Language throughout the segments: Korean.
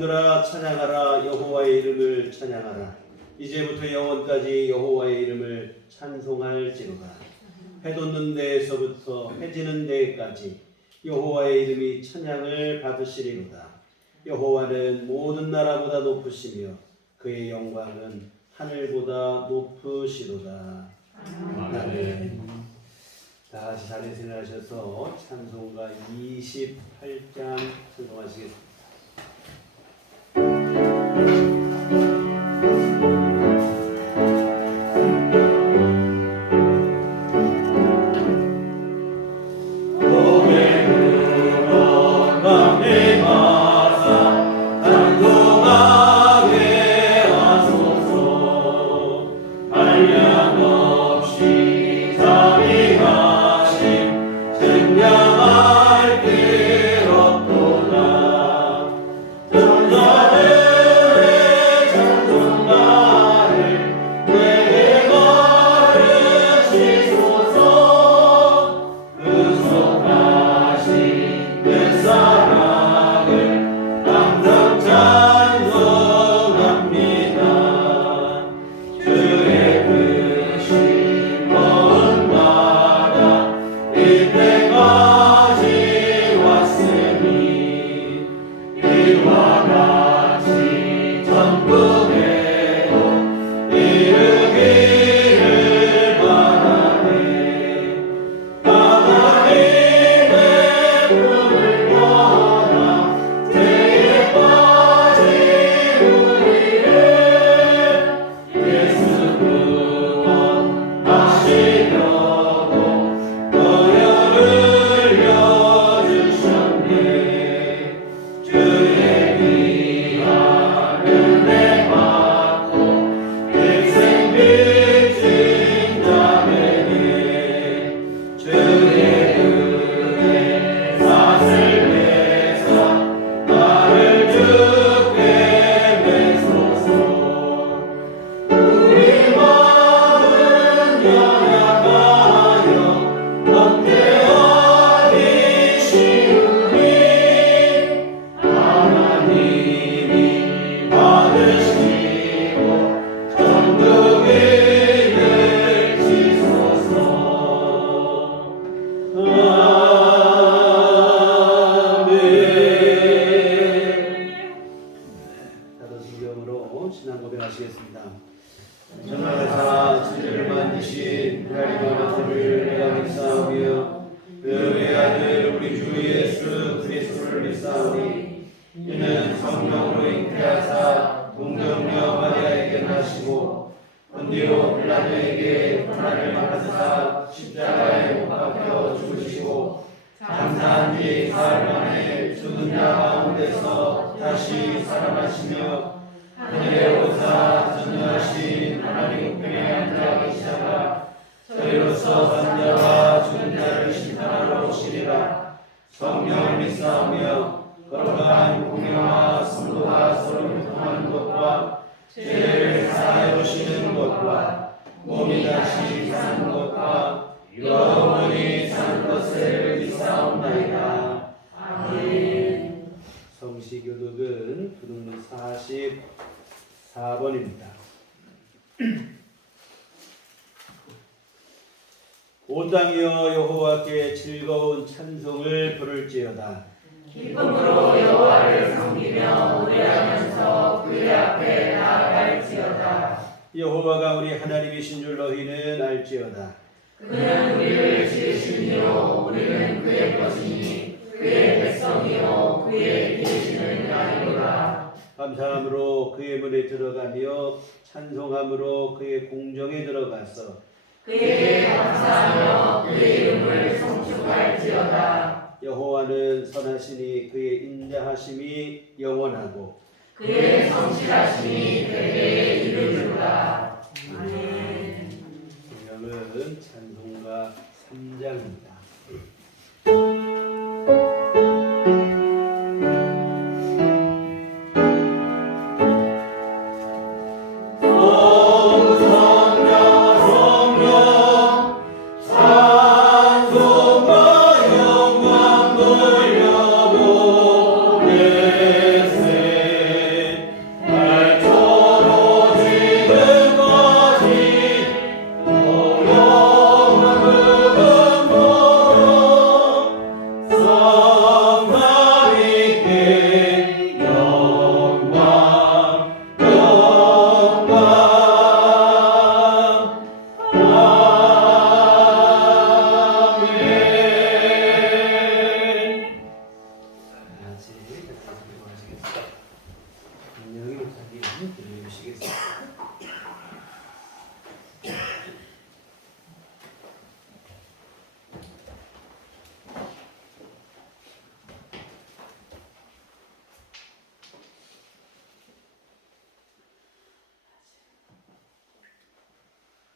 영들아 찬양하라. 여호와의 이름을 찬양하라. 이제부터 영원까지 여호와의 이름을 찬송할지로다. 해 돋는 데에서부터 해 지는 데까지 여호와의 이름이 찬양을 받으시리로다. 여호와는 모든 나라보다 높으시며 그의 영광은 하늘보다 높으시로다. 아멘. 다 같이 자리에서 일어나셔서 찬송가 28장 찬송하시겠습니다. 본디오 빌라도에게 고난을 받으사 십자가에 못 박혀 죽으시고 장사한 뒤 사흘 만에 죽은 자 가운데서 다시 살아나시며 하늘에 오사 전능하신 하나님 우편에 앉아 계시다가 저희로서 산 자와 죽은 자를 심판하러 오시리라. 성령을 믿사오며 거룩한 공의와 성도가 서로 교통하는 것과 죄를 사하여 주시는 것과 몸이 다시 사는 것과 영원히 사는 것을 믿사옵나이다. 아멘. 성시교독은 부등문 44번입니다. 온 땅이여 여호와께 즐거운 찬송을 부를지어다. 기쁨으로 여호와를 섬기며 노래하면서 그의 앞에 나아갈지어다. 여호와가 우리 하나님이신 줄 너희는 알지어다. 그는 우리를 지으시니요 우리는 그의 것이니 그의 백성이요 그의 계시는 양이로다. 감사함으로 그의 문에 들어가며 찬송함으로 그의 공정에 들어가서 그에게 감사하며 그의 이름을 송축할지어다. 여호와는 선하시니 그의 인자하심이 영원하고 그의 성실하심이 대대에 이르리로다. 아멘. 성경은 찬송가 3장입니다. 내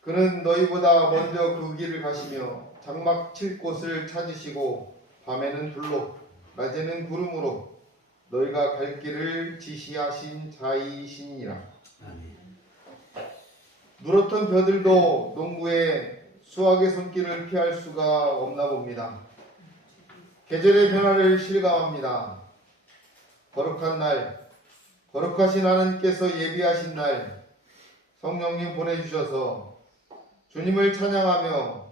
그는 너희보다 먼저 그 길을 가시며 장막 칠 곳을 찾으시고 밤에는 불로 낮에는 구름으로 너희가 갈 길을 지시하신 자이시니라. 아멘. 누렇던 벼들도 농부의 수확의 손길을 피할 수가 없나 봅니다. 계절의 변화를 실감합니다. 거룩한 날, 거룩하신 하나님께서 예비하신 날 성령님 보내주셔서 주님을 찬양하며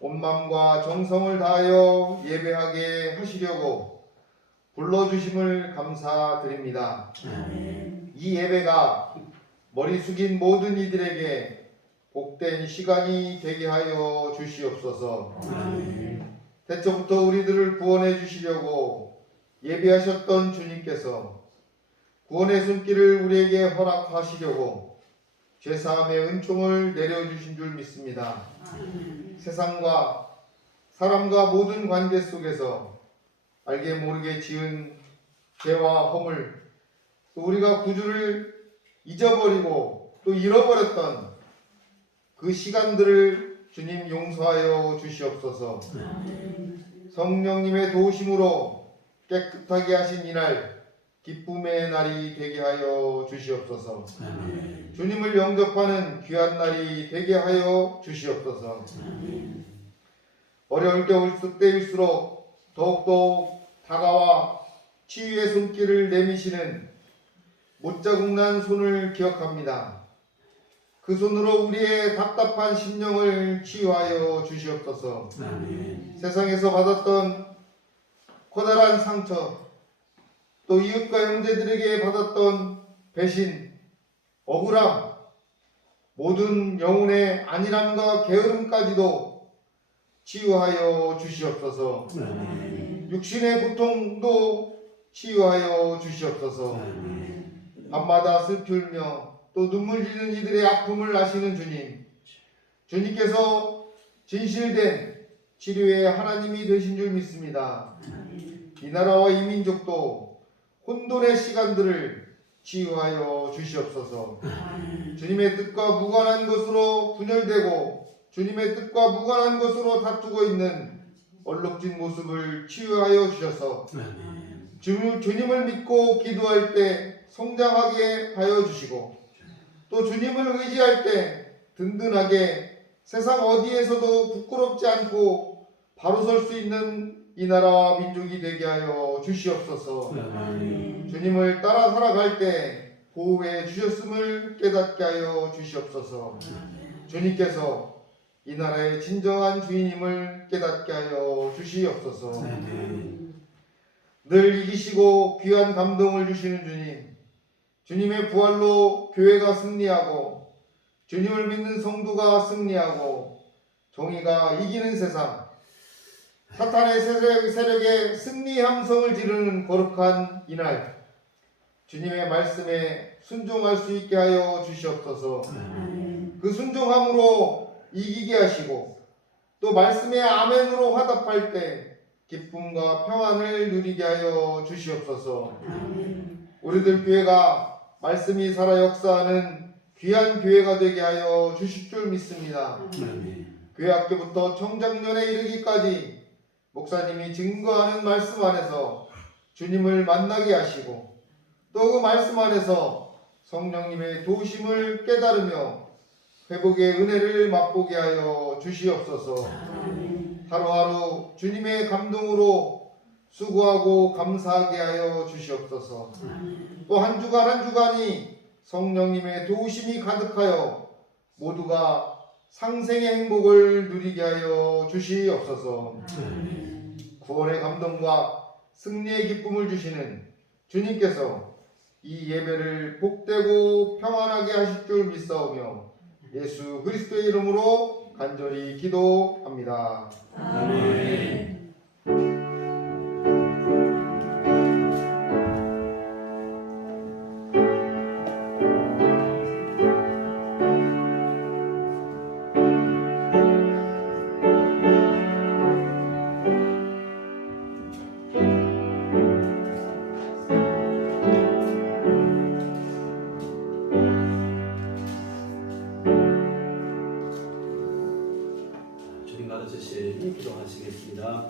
온 마음과 정성을 다하여 예배하게 하시려고 불러주심을 감사드립니다. 이 예배가 머리 숙인 모든 이들에게 복된 시간이 되게 하여 주시옵소서. 태초부터 우리들을 구원해 주시려고 예비하셨던 주님께서 구원의 손길을 우리에게 허락하시려고 죄사함의 은총을 내려주신 줄 믿습니다. 세상과 사람과 모든 관계 속에서 알게 모르게 지은 죄와 허물, 또 우리가 구주를 잊어버리고 또 잃어버렸던 그 시간들을 주님 용서하여 주시옵소서. 성령님의 도우심으로 깨끗하게 하신 이날 기쁨의 날이 되게 하여 주시옵소서. 주님을 영접하는 귀한 날이 되게 하여 주시옵소서. 어려울 때일수록 더욱더 다가와 치유의 손길을 내미시는 못자국난 손을 기억합니다. 그 손으로 우리의 답답한 심령을 치유하여 주시옵소서. 세상에서 받았던 커다란 상처, 또 이웃과 형제들에게 받았던 배신, 억울함, 모든 영혼의 안일함과 게으름까지도 치유하여 주시옵소서. 육신의 고통도 치유하여 주시옵소서. 밤마다 슬피 울며 또 눈물 흘리는 이들의 아픔을 아시는 주님, 주님께서 진실된 치료의 하나님이 되신 줄 믿습니다. 이 나라와 이 민족도 혼돈의 시간들을 치유하여 주시옵소서. 주님의 뜻과 무관한 것으로 분열되고 주님의 뜻과 무관한 것으로 다투고 있는 얼룩진 모습을 치유하여 주셔서 주님을 믿고 기도할 때 성장하게 하여 주시고 또 주님을 의지할 때 든든하게 세상 어디에서도 부끄럽지 않고 바로 설 수 있는 이 나라와 민족이 되게 하여 주시옵소서. 주님을 따라 살아갈 때 보호해 주셨음을 깨닫게 하여 주시옵소서. 주님께서 이 나라의 진정한 주인임을 깨닫게 하여 주시옵소서. 늘 이기시고 귀한 감동을 주시는 주님, 주님의 부활로 교회가 승리하고 주님을 믿는 성도가 승리하고 정의가 이기는 세상, 사탄의 세력에 승리 함성을 지르는 거룩한 이날, 주님의 말씀에 순종할 수 있게 하여 주시옵소서. 그 순종함으로 이기게 하시고 또 말씀의 아멘으로 화답할 때 기쁨과 평안을 누리게 하여 주시옵소서. 우리들 교회가 말씀이 살아 역사하는 귀한 교회가 되게 하여 주실 줄 믿습니다. 교회 학교부터 청장년에 이르기까지 목사님이 증거하는 말씀 안에서 주님을 만나게 하시고 또 그 말씀 안에서 성령님의 도우심을 깨달으며 회복의 은혜를 맛보게 하여 주시옵소서. 하루하루 주님의 감동으로 수고하고 감사하게 하여 주시옵소서. 또 한 주간 한 주간이 성령님의 도우심이 가득하여 모두가 상생의 행복을 누리게 하여 주시옵소서. 구원의 감동과 승리의 기쁨을 주시는 주님께서 이 예배를 복되고 평안하게 하실 줄 믿사오며 예수 그리스도의 이름으로 간절히 기도합니다. 아멘. 기도드리겠습니다.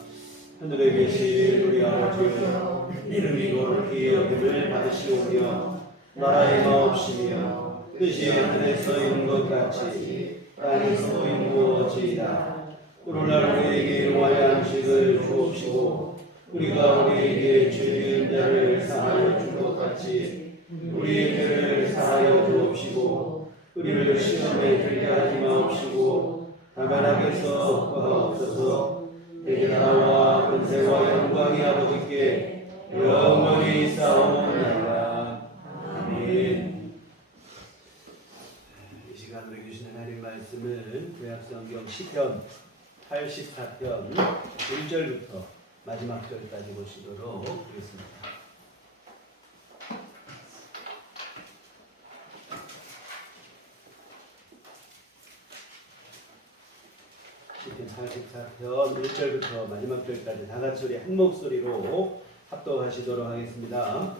하늘에 계신 우리 아버지여, 이름이 거룩히 여김을 받으시오며 나라의 마옵시며 뜻이 하늘에서 이룬 것 같이 땅에서 이루어지이다. 오늘날 우리에게 일용할 양식을 주옵시고 우리가 우리에게 죄 지은 자를 사하여 준 것 같이 우리의 죄를 사하여 주옵시고 우리를 시험에 들게 하지 마옵시고 다만 악에서 구하옵소서. 내게 나라와 권세와 영광이 아버지께 영원히 있사옵나이다. 아멘. 이 시간 우리 주신 하나님 말씀은 구약성경 시편 84편 1절부터 마지막 절까지 보시도록 하겠습니다. 시편 84편 1절부터 마지막 절까지 다같이 우리 한 목소리로 합독하시도록 하겠습니다.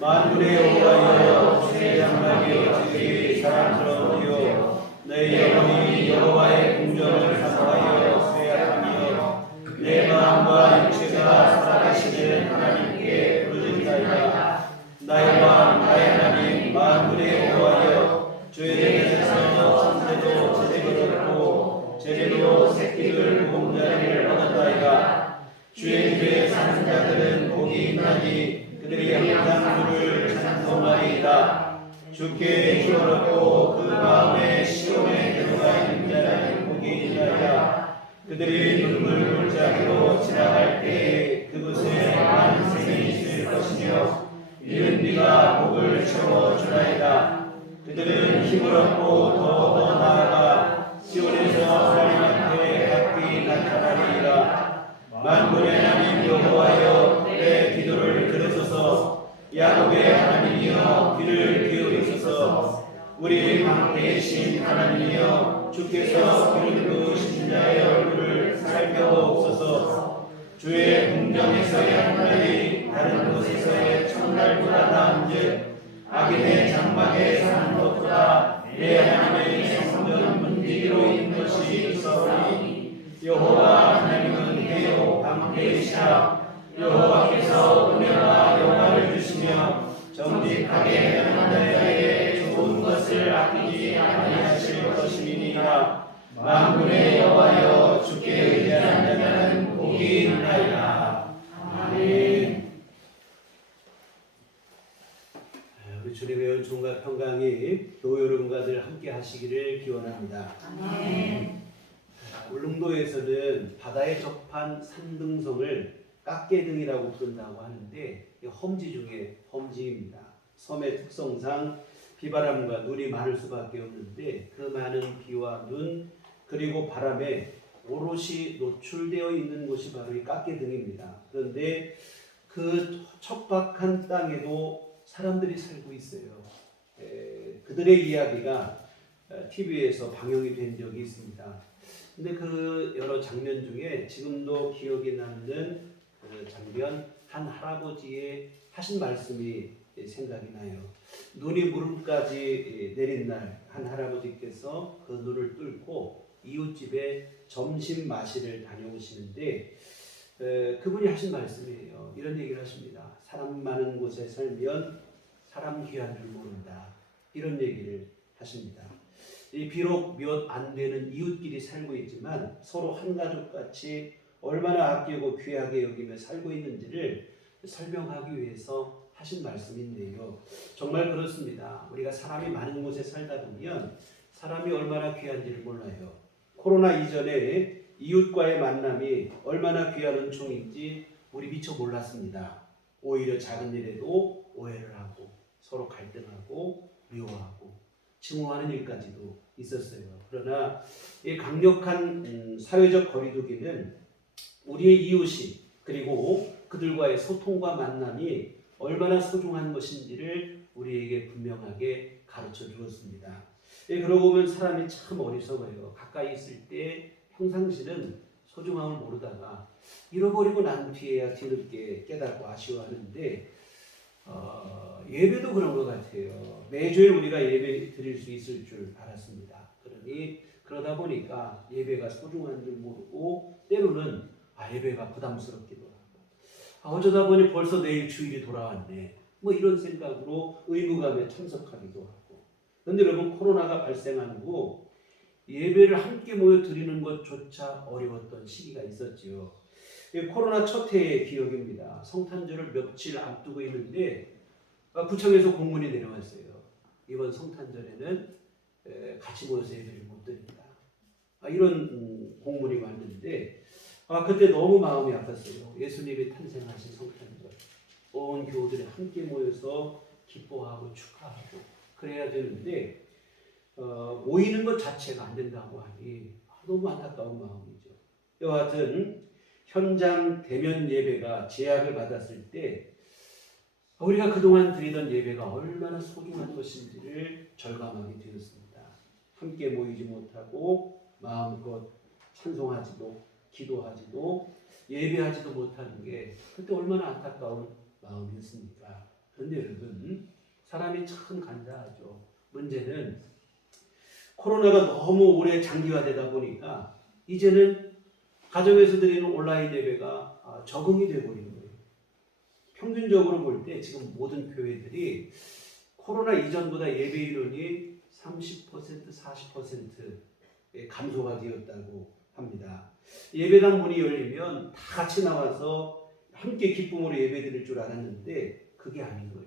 만군의 여호와여, 주의 장막이 어찌 사람스러우리요. 내 영혼이 여호와의 궁정을 사모하여 쇠약하며 내 마음과 육체가 살아가시는 하나님께 부르짖나이다. 나의 왕 나의 하나님 만군의 여호와여, 주의 전에서 천사도 제대를 얻고 제대로 새끼를 공자리를 얻었다이다. 주의 집에 사는 자들은 복이 있나니 그들이 항상 주를 찬송하리이다. 주께 기원하고 그 마음에 시온의 대로가 있는 자는 복이 있나이다. 그들이 눈물 골짜기로 지나갈 때에 그곳에 많은 생이 있을 것이며 이는 네가 복을 채워주나이다. 그들은 힘을 얻고 더 나아가 시온에서 하나님 앞에 각기 나타나리이다. 만군의 하나님 여호와여, 내 기도를 들으소서. 야곱의 하나님이여, 귀를 기울이소서. 우리 방패이신 하나님이여, 주께서 귀를 그으신 자의 얼굴을 살펴보옵소서. 주의 궁정에서의 한날이 다른 곳에서의 첫날보다 나은즉 악인의 장막에 사는 것보다 내 하나님의 성전 문지기로 있는 것이 있사오니 여호와 하나님은 해요 방패이시라. 여호와께서 은혜와 영광을 주시며 정직하게 행하는 자에게 좋은 것을 아끼지 아니하실 것임이니라. 만군의 여호와여, 주께 의지하는 자는 복이 있나이다. 아멘. 우리 주님의 은총과 평강이 교회 여러분과들 함께 하시기를 기원합니다. 아멘. 울릉도에서는 바다에 접한 산등성을 깎개등이라고 부른다고 하는데 험지 중에 험지입니다. 섬의 특성상 비바람과 눈이 많을 수밖에 없는데 그 많은 비와 눈 그리고 바람에 오롯이 노출되어 있는 곳이 바로 이 깎개등입니다. 그런데 그 척박한 땅에도 사람들이 살고 있어요. 그들의 이야기가 TV에서 방영이 된 적이 있습니다. 근데 그 여러 장면 중에 지금도 기억에 남는 그 장면, 한 할아버지의 하신 말씀이 생각이 나요. 눈이 무릎까지 내린 날 한 할아버지께서 그 눈을 뚫고 이웃집에 점심 마시러 다녀오시는데 그분이 하신 말씀이에요. 이런 얘기를 하십니다. 사람 많은 곳에 살면 사람 귀한 줄 모른다. 이런 얘기를 하십니다. 비록 몇 안 되는 이웃끼리 살고 있지만 서로 한 가족같이 얼마나 아끼고 귀하게 여기며 살고 있는지를 설명하기 위해서 하신 말씀인데요. 정말 그렇습니다. 우리가 사람이 많은 곳에 살다 보면 사람이 얼마나 귀한지를 몰라요. 코로나 이전에 이웃과의 만남이 얼마나 귀한 은총인지 우리 미처 몰랐습니다. 오히려 작은 일에도 오해를 하고 서로 갈등하고 미워하고 증오하는 일까지도 있었어요. 그러나 이 강력한 사회적 거리두기는 우리의 이웃이 그리고 그들과의 소통과 만남이 얼마나 소중한 것인지를 우리에게 분명하게 가르쳐 주었습니다. 그러고 보면 사람이 참 어리석어요. 가까이 있을 때 평상시는 소중함을 모르다가 잃어버리고 난 뒤에야 뒤늦게 깨닫고 아쉬워하는데 예배도 그런 것 같아요. 매주일 우리가 예배 드릴 수 있을 줄 알았습니다. 그러다 보니까 예배가 소중한 줄 모르고 때로는 예배가 부담스럽기도 하고 어쩌다 보니 벌써 내일 주일이 돌아왔네. 뭐 이런 생각으로 의무감에 참석하기도 하고. 그런데 여러분 코로나가 발생한 후 예배를 함께 모여 드리는 것조차 어려웠던 시기가 있었지요. 코로나 첫 해의 기억입니다. 성탄절을 며칠 앞두고 있는데 구청에서 공문이 내려왔어요. 이번 성탄절에는 같이 모여서 예배를 못 드립니다. 이런 공문이 왔는데 그때 너무 마음이 아팠어요. 예수님이 탄생하신 성탄절 온 교우들이 함께 모여서 기뻐하고 축하하고 그래야 되는데 모이는 것 자체가 안 된다고 하니 너무 안타까운 마음이죠. 이와 같은 현장 대면 예배가 제약을 받았을 때 우리가 그동안 드리던 예배가 얼마나 소중한 것인지를 절감하게 되었습니다. 함께 모이지 못하고 마음껏 찬송하지도 기도하지도 예배하지도 못하는 게 그때 얼마나 안타까운 마음이었습니까? 그런데 여러분 사람이 참 간사하죠. 문제는 코로나가 너무 오래 장기화되다 보니까 이제는 가정에서 드리는 온라인 예배가 적응이 되어버린 거예요. 평균적으로 볼 때 지금 모든 교회들이 코로나 이전보다 예배 인원이 30%, 40%의 감소가 되었다고 합니다. 예배당 문이 열리면 다 같이 나와서 함께 기쁨으로 예배 드릴 줄 알았는데 그게 아닌 거예요.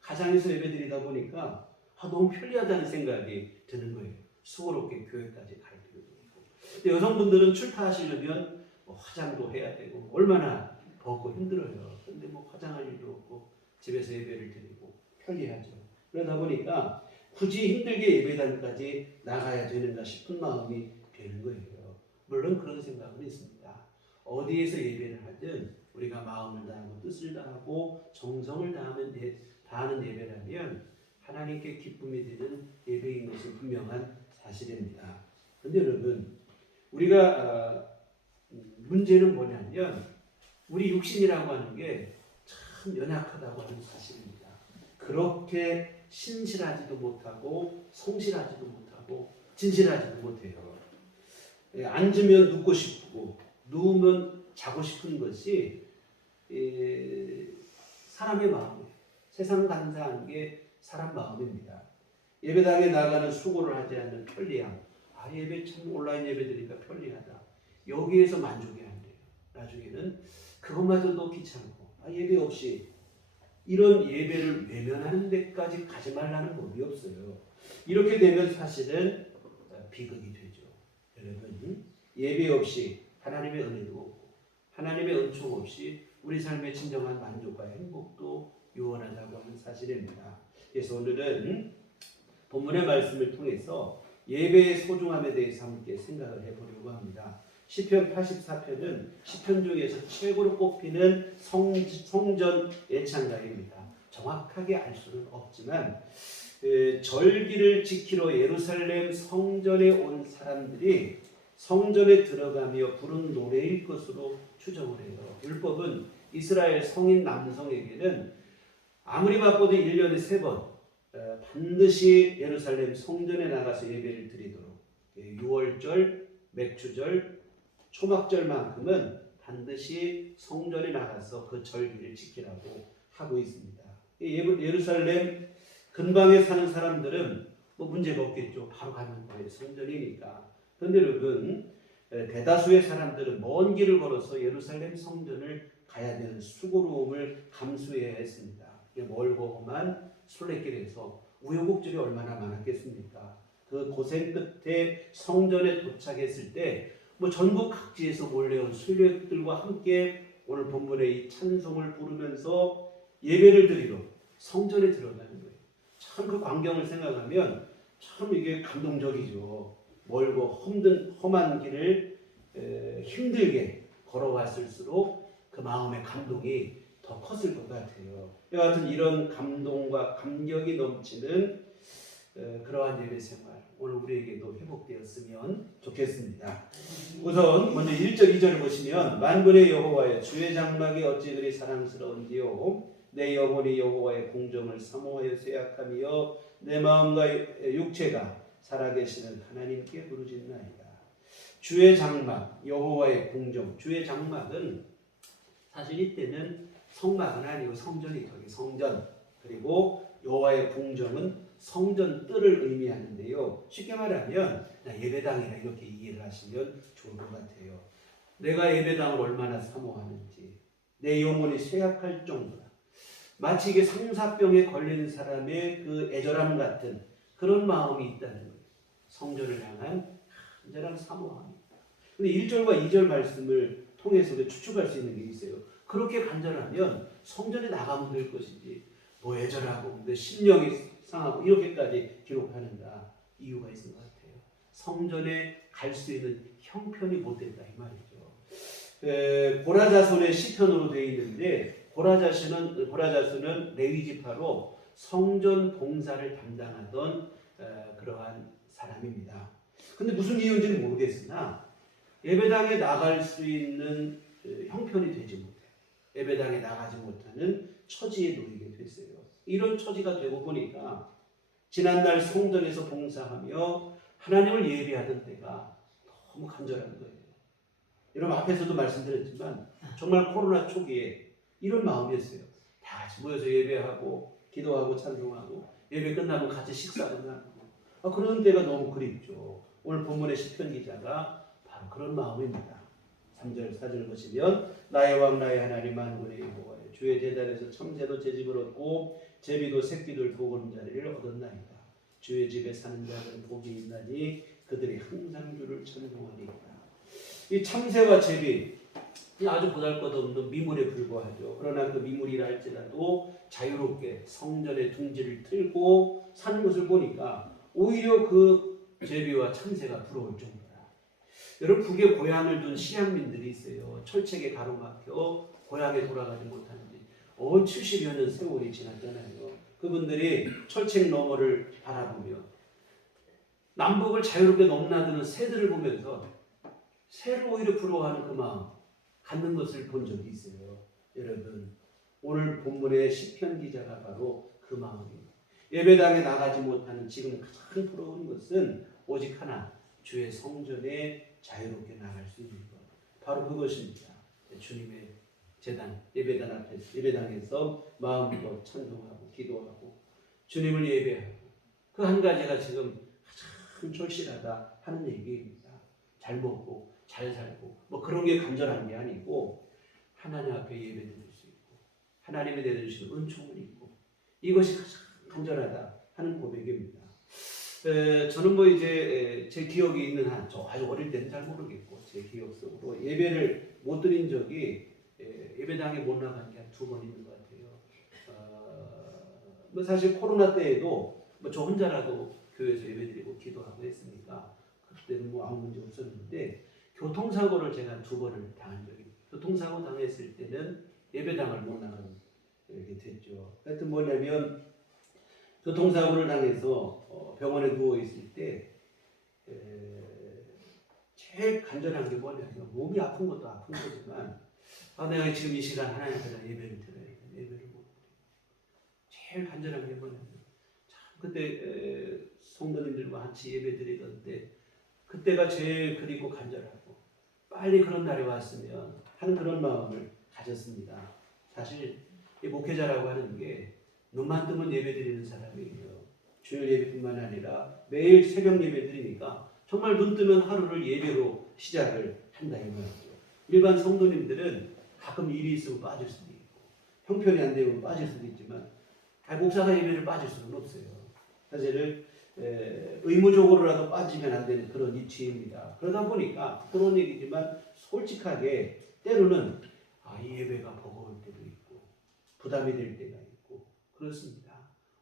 가정에서 예배 드리다 보니까 너무 편리하다는 생각이 드는 거예요. 수고롭게 교회까지 갈 필요도 없고. 여성분들은 출타하시려면 화장도 해야 되고 얼마나 벗고 힘들어요. 그런데 화장할 일도 없고 집에서 예배를 드리고 편리하죠. 그러다 보니까 굳이 힘들게 예배당까지 나가야 되는가 싶은 마음이 되는 거예요. 물론 그런 생각은 있습니다. 어디에서 예배를 하든 우리가 마음을 다하고 뜻을 다하고 정성을 다하는 예배라면 하나님께 기쁨이 되는 예배인 것은 분명한 사실입니다. 그런데 여러분 우리가 문제는 뭐냐면 우리 육신이라고 하는 게 참 연약하다고 하는 사실입니다. 그렇게 신실하지도 못하고 성실하지도 못하고 진실하지도 못해요. 앉으면 눕고 싶고 누우면 자고 싶은 것이 사람의 마음이에요. 세상 간사한 게 사람 마음입니다. 예배당에 나가는 수고를 하지 않는 편리함. 예배 참 온라인 예배 드리니까 편리하다. 여기에서 만족이 안 돼요. 나중에는 그것마저도 귀찮고 예배 없이 이런 예배를 외면하는 데까지 가지 말라는 법이 없어요. 이렇게 되면 사실은 비극이 되죠. 여러분 예배 없이 하나님의 은혜도 없고 하나님의 은총 없이 우리 삶의 진정한 만족과 행복도 유언하다고 하는 사실입니다. 그래서 오늘은 본문의 말씀을 통해서 예배의 소중함에 대해서 함께 생각을 해보려고 합니다. 시편 84편은 시편 중에서 최고로 꼽히는 성전 예찬가입니다. 정확하게 알 수는 없지만 절기를 지키러 예루살렘 성전에 온 사람들이 성전에 들어가며 부른 노래일 것으로 추정을 해요. 율법은 이스라엘 성인 남성에게는 아무리 바빠도 1년에 3번 반드시 예루살렘 성전에 나가서 예배를 드리도록 유월절, 맥주절, 초막절만큼은 반드시 성전에 나가서 그 절기를 지키라고 하고 있습니다. 예루살렘 근방에 사는 사람들은 문제가 없겠죠. 바로 가는 거예요. 성전이니까. 그런데 여러분 대다수의 사람들은 먼 길을 걸어서 예루살렘 성전을 가야 되는 수고로움을 감수해야 했습니다. 멀고 험한 순례길에서 우여곡절이 얼마나 많았겠습니까? 그 고생 끝에 성전에 도착했을 때 전국 각지에서 몰려온 순례들과 함께 오늘 본문의 이 찬송을 부르면서 예배를 드리러 성전에 들어가는 거예요. 참 그 광경을 생각하면 참 이게 감동적이죠. 멀고 험한 길을 힘들게 걸어왔을수록 그 마음의 감동이 더 컸을 것 같아요. 여하튼 이런 감동과 감격이 넘치는 그러한 예배 생활 오늘 우리에게도 회복되었으면 좋겠습니다. 우선 먼저 1절 2절을 보시면 만군의 여호와여 주의 장막이 어찌 그리 사랑스러운지요 내 영혼이 여호와의 공정을 사모하여 쇠약하며 내 마음과 육체가 살아계시는 하나님께 부르짖나이다. 주의 장막, 여호와의 궁정. 주의 장막은 사실 이때는 성막은 아니고 성전이죠. 성전. 그리고 여호와의 궁정은 성전 뜰을 의미하는데요. 쉽게 말하면 예배당이라 이렇게 이해를 하시면 좋을 것 같아요. 내가 예배당을 얼마나 사모하는지, 내 영혼이 쇠약할 정도라. 마치 이게 상사병에 걸린 사람의 그 애절함 같은 그런 마음이 있다는 거예요. 성전을 향한 간절한 사모함. 근데 1절과 2절 말씀을 통해서도 추측할 수 있는 게 있어요. 그렇게 간절하면 성전에 나가면 될 것이지 뭐 애절하고 내 심령이 상하고 이렇게까지 기록하는가 이유가 있는 것 같아요. 성전에 갈 수 있는 형편이 못 된다 이 말이죠. 고라자손의 시편으로 되어 있는데 고라자손은 레위 지파로 성전 봉사를 담당하던 그러한 사람입니다. 근데 무슨 이유인지는 모르겠으나 예배당에 나갈 수 있는 형편이 되지 못해 예배당에 나가지 못하는 처지에 놓이게 됐어요. 이런 처지가 되고 보니까 지난날 성전에서 봉사하며 하나님을 예배하던 때가 너무 간절한 거예요. 여러분 앞에서도 말씀드렸지만 정말 코로나 초기에 이런 마음이었어요. 다 같이 모여서 예배하고 기도하고 찬송하고 예배 끝나면 같이 식사도 나누고 그런 때가 너무 그립죠. 오늘 본문의 시편 기자가 바로 그런 마음입니다. 3절 4절 보시면 나의 왕 나의 하나님 만군의 여호와여 주의 제단에서 참새도 제 집을 얻고 제비도 새끼들 도우는 자리를 얻었나이다. 주의 집에 사는 자들은 복이 있나니 그들이 항상 주를 찬송하리이다. 이 참새와 제비 아주 보잘것없는 미물에 불과하죠. 그러나 그 미물이라 할지라도 자유롭게 성전의 둥지를 틀고 사는 것을 보니까 오히려 그 제비와 참새가 부러울 정도다. 여러분 북에 고향을 둔 시향민들이 있어요. 철책에 가로막혀 고향에 돌아가지 못하는 지 70여 년 세월이 지났잖아요. 그분들이 철책 너머를 바라보며 남북을 자유롭게 넘나드는 새들을 보면서 새를 오히려 부러워하는 그 마음 갖는 것을 본 적이 있어요. 여러분 오늘 본문의 시편 기자가 바로 그 마음입니다. 예배당에 나가지 못하는 지금 가장 부러운 것은 오직 하나 주의 성전에 자유롭게 나갈 수 있는 것 바로 그것입니다. 주님의 제단 예배당 앞에서 예배당에서 마음껏 찬송하고 기도하고 주님을 예배하고 그 한 가지가 지금 가장 절실하다 하는 얘기입니다. 잘 먹고 잘 살고 뭐 그런 게 간절한 게 아니고 하나님 앞에 예배드릴 수 있고 하나님이 내려주시는 은총을 입고 이것이 가장 간절하다 하는 고백입니다. 저는 뭐 이제 제 기억이 있는 한 저 아주 어릴 때는 잘 모르겠고 제 기억 속으로 예배를 못 드린 적이 예배당에 못 나간 게 한 2번 있는 것 같아요. 뭐 사실 코로나 때에도 뭐 저 혼자라도 교회에서 예배드리고 기도하고 했으니까 그때는 뭐 아무 문제 없었는데 교통사고를 제가 2번을 당한 적이 있어요. 교통사고 당했을 때는 예배당을 못 나가게 됐죠. 하여튼 뭐냐면 교통사고를 당해서 병원에 누워있을 때 제일 간절한 게 뭐냐면 몸이 아픈 것도 아픈 거지만 내가 지금 이 시간 하나님 앞에 예배를 드려야겠다. 예배를 못 드리고 제일 간절한 게 뭐냐면 참 그때 성도님들과 같이 예배 드리던데 그때가 제일 그리고 간절하고 빨리 그런 날이 왔으면 하는 그런 마음을 가졌습니다. 사실 이 목회자라고 하는 게 눈만 뜨면 예배 드리는 사람이에요. 주일 예배뿐만 아니라 매일 새벽 예배 드리니까 정말 눈 뜨면 하루를 예배로 시작을 한다 이 말이죠. 일반 성도님들은 가끔 일이 있으면 빠질 수도 있고 형편이 안 되면 빠질 수도 있지만 목사가 예배를 빠질 수는 없어요. 사실은 의무적으로라도 빠지면 안 되는 그런 이치입니다. 그러다 보니까 그런 얘기지만 솔직하게 때로는 이 예배가 버거울 때도 있고 부담이 될 때가 있고 그렇습니다.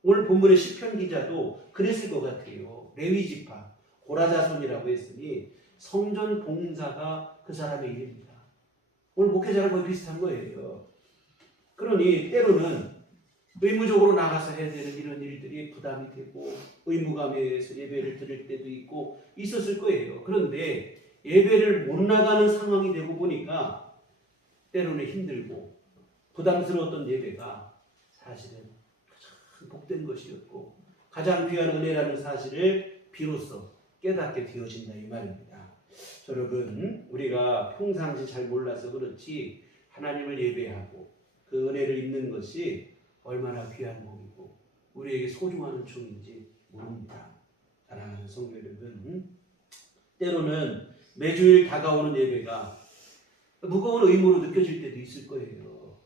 오늘 본문의 시편 기자도 그랬을 것 같아요. 레위 지파 고라자손이라고 했으니 성전 봉사가 그 사람의 일입니다. 오늘 목회자랑 거의 비슷한 거예요. 그러니 때로는 의무적으로 나가서 해야 되는 이런 일들이 부담이 되고 의무감에 의해서 예배를 드릴 때도 있고 있었을 거예요. 그런데 예배를 못 나가는 상황이 되고 보니까 때로는 힘들고 부담스러웠던 예배가 사실은 가장 복된 것이었고 가장 귀한 은혜라는 사실을 비로소 깨닫게 되어진다 이 말입니다. 여러분, 우리가 평상시 잘 몰라서 그렇지 하나님을 예배하고 그 은혜를 입는 것이 얼마나 귀한 복이고 우리에게 소중한 은총인지 모릅니다. 사랑하는 성도 여러분, 때로는 매주일 다가오는 예배가 무거운 의무로 느껴질 때도 있을 거예요.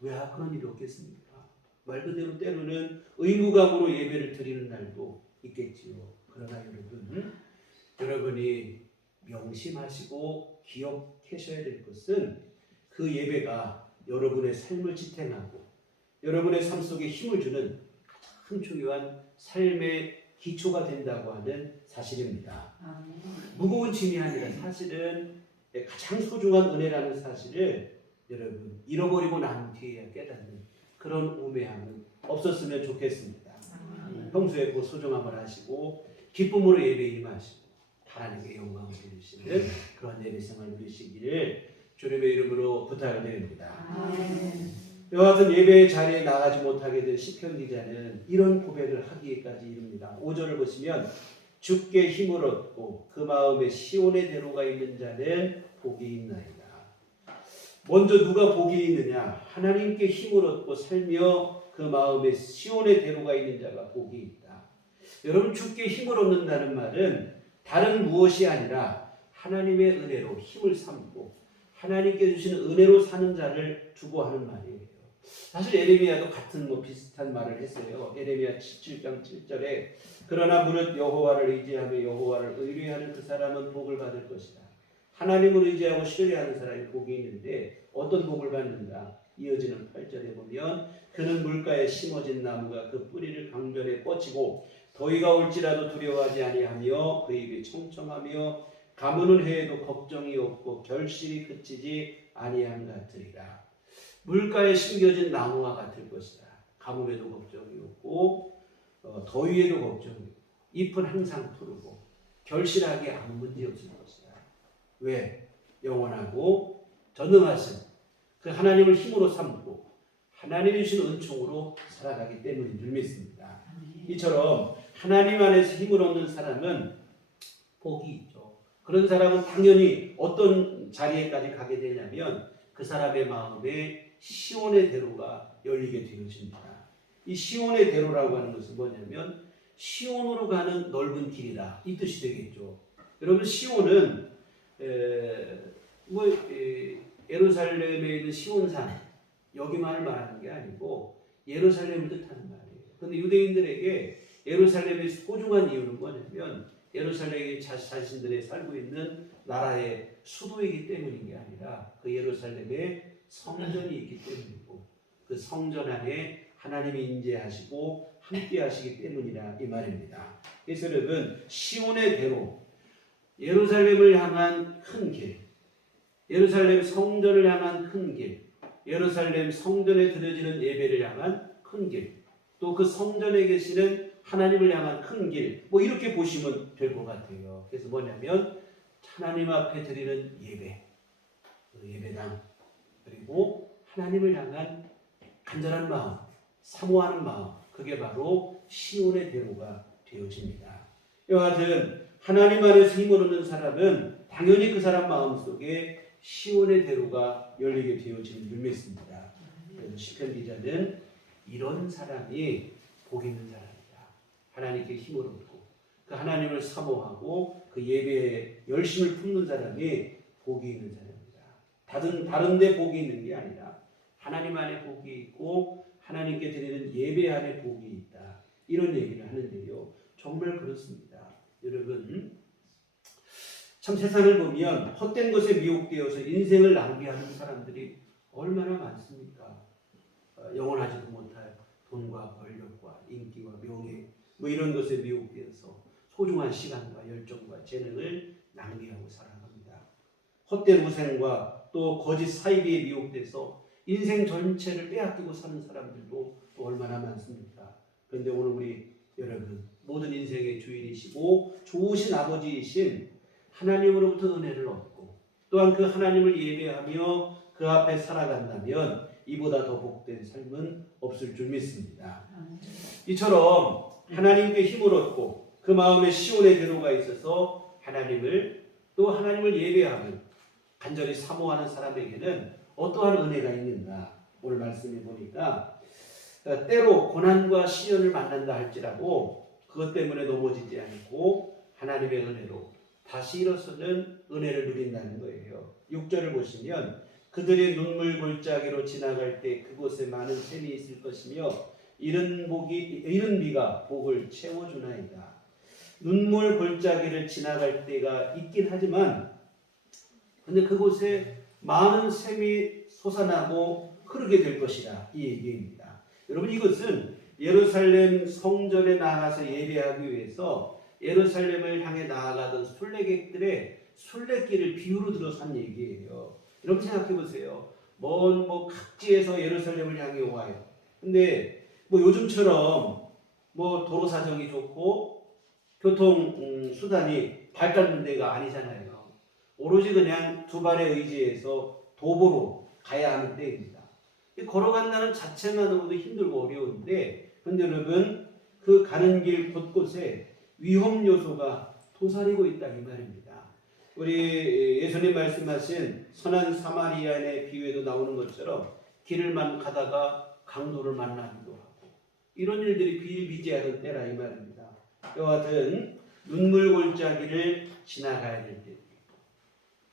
왜 그런 일이 없겠습니까? 말 그대로 때로는 의무감으로 예배를 드리는 날도 있겠지요. 그러나 여러분이 명심하시고 기억하셔야 될 것은 그 예배가 여러분의 삶을 지탱하고 여러분의 삶 속에 힘을 주는 가장 중요한 삶의 기초가 된다고 하는 사실입니다. 무거운 짐이 아니라 사실은 가장 소중한 은혜라는 사실을 여러분 잃어버리고 난 뒤에 깨닫는 그런 우매함은 없었으면 좋겠습니다. 평소에 그 소중함을 하시고 기쁨으로 예배에 임하시고 하나님께 영광을 드리시는 그런 예배 생활 누리시기를 주님의 이름으로 부탁을 드립니다. 이와 같은 예배의 자리에 나가지 못하게 된 시편 기자는 이런 고백을 하기까지 이릅니다. 5절을 보시면 주께 힘을 얻고 그 마음에 시온의 대로가 있는 자는 복이 있나이다. 먼저 누가 복이 있느냐? 하나님께 힘을 얻고 살며 그 마음에 시온의 대로가 있는 자가 복이 있다. 여러분, 주께 힘을 얻는다는 말은 다른 무엇이 아니라 하나님의 은혜로 힘을 삼고 하나님께 주시는 은혜로 사는 자를 두고 하는 말이에요. 사실 에레미야도 같은 비슷한 말을 했어요. 에레미야 17장 7절에 그러나 무릇 여호와를 의지하며 여호와를 의뢰하는 그 사람은 복을 받을 것이다. 하나님을 의지하고 신뢰하는 사람이 복이 있는데 어떤 복을 받는가? 이어지는 8절에 보면 그는 물가에 심어진 나무가 그 뿌리를 강변에 뻗치고 더위가 올지라도 두려워하지 아니하며 그 입이 청청하며 가무는 해에도 걱정이 없고 결실이 그치지 아니함 같으리라. 물가에 심겨진 나무와 같을 것이다. 가뭄에도 걱정이 없고 더위에도 걱정이 없고 잎은 항상 푸르고 결실하게 아무 문제 없을 것이다. 왜? 영원하고 전능하신 그 하나님을 힘으로 삼고 하나님이 주신 은총으로 살아가기 때문인 줄 믿습니다. 이처럼 하나님 안에서 힘을 얻는 사람은 복이 있죠. 그런 사람은 당연히 어떤 자리에까지 가게 되냐면 그 사람의 마음에 시온의 대로가 열리게 되어집니다. 이 시온의 대로라고 하는 것은 뭐냐면 시온으로 가는 넓은 길이다, 이 뜻이 되겠죠. 여러분, 시온은 예루살렘에 있는 시온산 여기만을 말하는 게 아니고 예루살렘을 뜻하는 말이에요. 그런데 유대인들에게 예루살렘이 소중한 이유는 뭐냐면 예루살렘이 자신들이 살고 있는 나라의 수도이기 때문인 게 아니라 그 예루살렘에 성전이 있기 때문이고 그 성전 안에 하나님이 임재하시고 함께 하시기 때문이라 이 말입니다. 그래서 여러분, 시온의 대로, 예루살렘을 향한 큰 길, 예루살렘 성전을 향한 큰 길, 예루살렘 성전에 드려지는 예배를 향한 큰 길, 또 그 성전에 계시는 하나님을 향한 큰 길, 이렇게 보시면 될 것 같아요. 그래서 뭐냐면 하나님 앞에 드리는 예배, 예배당, 그리고 하나님을 향한 간절한 마음, 사모하는 마음, 그게 바로 시온의 대로가 되어집니다. 이와 같은 하나님 안에서 힘을 얻는 사람은 당연히 그 사람 마음속에 시온의 대로가 열리게 되어지는 줄 믿습니다. 그래서 시편 기자는 이런 사람이 복 있는 사람이다. 하나님께 힘을 얻고 그 하나님을 사모하고 그 예배에 열심을 품는 사람이 복이 있는 사람이다. 다른 데 복이 있는 게 아니라 하나님 안에 복이 있고 하나님께 드리는 예배 안에 복이 있다. 이런 얘기를 하는데요. 정말 그렇습니다. 여러분, 참 세상을 보면 헛된 것에 미혹되어서 인생을 낭비하는 사람들이 얼마나 많습니까? 영원하지도 못할 돈과 권력과 인기와 명예 이런 것에 미혹되어서 소중한 시간과 열정과 재능을 낭비하고 살아갑니다. 헛된 우상과 또 거짓 사이비에 미혹돼서 인생 전체를 빼앗기고 사는 사람들도 또 얼마나 많습니까? 그런데 오늘 우리 여러분, 모든 인생의 주인이시고 좋으신 아버지이신 하나님으로부터 은혜를 얻고 또한 그 하나님을 예배하며 그 앞에 살아간다면 이보다 더 복된 삶은 없을 줄 믿습니다. 이처럼 하나님께 힘을 얻고 그 마음에 시온의 대로가 있어서 하나님을 또 하나님을 예배하는 간절히 사모하는 사람에게는 어떠한 은혜가 있는가? 오늘 말씀해 보니까 때로 고난과 시련을 만난다 할지라도 그것 때문에 넘어지지 않고 하나님의 은혜로 다시 일어서는 은혜를 누린다는 거예요. 6절을 보시면 그들의 눈물 골짜기로 지나갈 때 그곳에 많은 샘이 있을 것이며 이른 비가 복을 채워주나이다. 눈물 골짜기를 지나갈 때가 있긴 하지만 근데 그곳에 많은 샘이 솟아나고 흐르게 될 것이다. 이 얘기입니다. 여러분 이것은 예루살렘 성전에 나가서 예배하기 위해서 예루살렘을 향해 나아가던 순례객들의 순례길을 비유로 들어서 한 얘기예요. 여러분 생각해 보세요. 먼 각지에서 예루살렘을 향해 와요. 근데 요즘처럼 도로 사정이 좋고 교통 수단이 발달된 데가 아니잖아요. 오로지 그냥 두 발의 의지에서 도보로 가야 하는 때입니다. 걸어간다는 자체만으로도 힘들고 어려운데 근데 여러분 그 가는 길 곳곳에 위험 요소가 도사리고 있다 이 말입니다. 우리 예수님 말씀하신 선한 사마리아인의 비유에도 나오는 것처럼 길을 가다가 강도를 만나기도 하고 이런 일들이 비일비재하던 때라 이 말입니다. 이와 같은 눈물 골짜기를 지나가야 될 때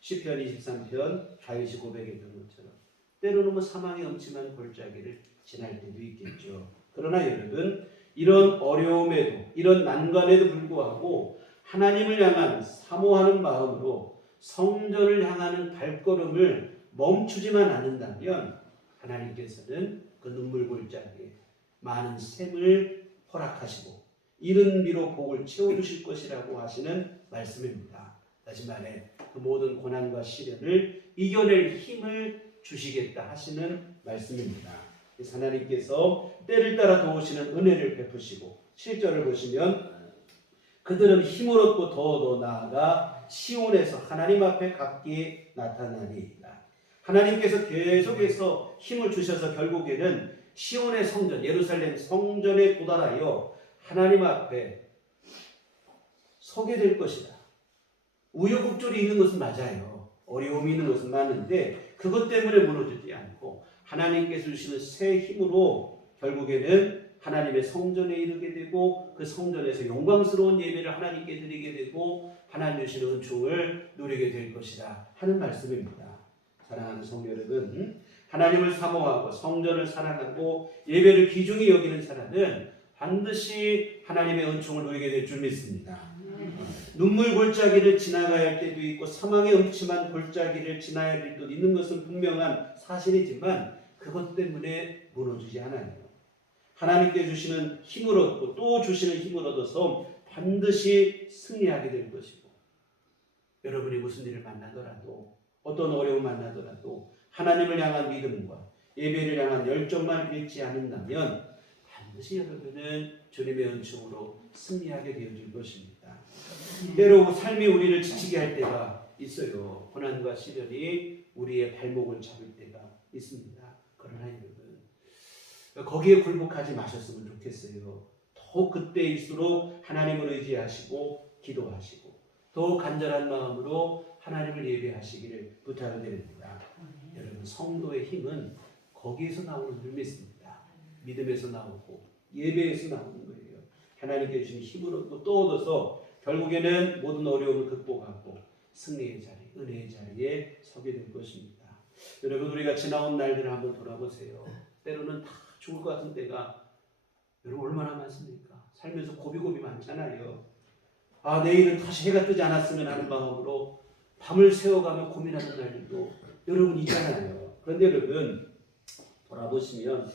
시편 23편 다윗이 고백했던 것처럼 때로는 사망의 음침한 골짜기를 지날 때도 있겠죠. 그러나 여러분 이런 어려움에도 이런 난관에도 불구하고 하나님을 향한 사모하는 마음으로 성전을 향하는 발걸음을 멈추지만 않는다면 하나님께서는 그 눈물 골짜기에 많은 샘을 허락하시고 이른 비로 복을 채워주실 것이라고 하시는 말씀입니다. 다시 말해 그 모든 고난과 시련을 이겨낼 힘을 주시겠다 하시는 말씀입니다. 하나님께서 때를 따라 도우시는 은혜를 베푸시고 7절을 보시면 그들은 힘을 얻고 더 나아가 시온에서 하나님 앞에 각기 나타나리이다. 하나님께서 계속해서 힘을 주셔서 결국에는 시온의 성전 예루살렘 성전에 도달하여 하나님 앞에 서게 될 것이다. 우여곡절이 있는 것은 맞아요. 어려움이 있는 것은 맞는데 그것 때문에 무너지지 않고 하나님께서 주시는 새 힘으로 결국에는 하나님의 성전에 이르게 되고 그 성전에서 영광스러운 예배를 하나님께 드리게 되고 하나님 주시는 은총을 누리게 될 것이다 하는 말씀입니다. 사랑하는 성도 여러분, 하나님을 사모하고 성전을 사랑하고 예배를 귀중히 여기는 사람은 반드시 하나님의 은총을 누리게 될 줄 믿습니다. 눈물 골짜기를 지나가야 할 때도 있고 사망의 음침한 골짜기를 지나야 할 때도 있는 것은 분명한 사실이지만 그것 때문에 무너지지 않아요. 하나님께 주시는 힘을 얻고 또 주시는 힘을 얻어서 반드시 승리하게 될 것이고 여러분이 무슨 일을 만나더라도 어떤 어려움을 만나더라도 하나님을 향한 믿음과 예배를 향한 열정만 잃지 않는다면 반드시 여러분은 주님의 은총으로 승리하게 되어질 것입니다. 때로 삶이 우리를 지치게 할 때가 있어요. 고난과 시련이 우리의 발목을 잡을 때가 있습니다. 그러나 여러분 거기에 굴복하지 마셨으면 좋겠어요. 더욱 그때일수록 하나님을 의지하시고 기도하시고 더욱 간절한 마음으로 하나님을 예배하시기를 부탁을 드립니다. 여러분 성도의 힘은 거기에서 나오는 줄 믿습니다. 믿음에서 나오고 예배에서 나오는 거예요. 하나님께 주신 힘을 얻고 또 얻어서 결국에는 모든 어려움을 극복하고 승리의 자리, 은혜의 자리에 서게 될 것입니다. 여러분 우리가 지나온 날들을 한번 돌아보세요. 때로는 다 죽을 것 같은 때가 여러분 얼마나 많습니까? 살면서 고비고비 많잖아요. 내일은 다시 해가 뜨지 않았으면 하는 마음으로 밤을 새워가며 고민하는 날들도 여러분 있잖아요. 그런데 여러분 돌아보시면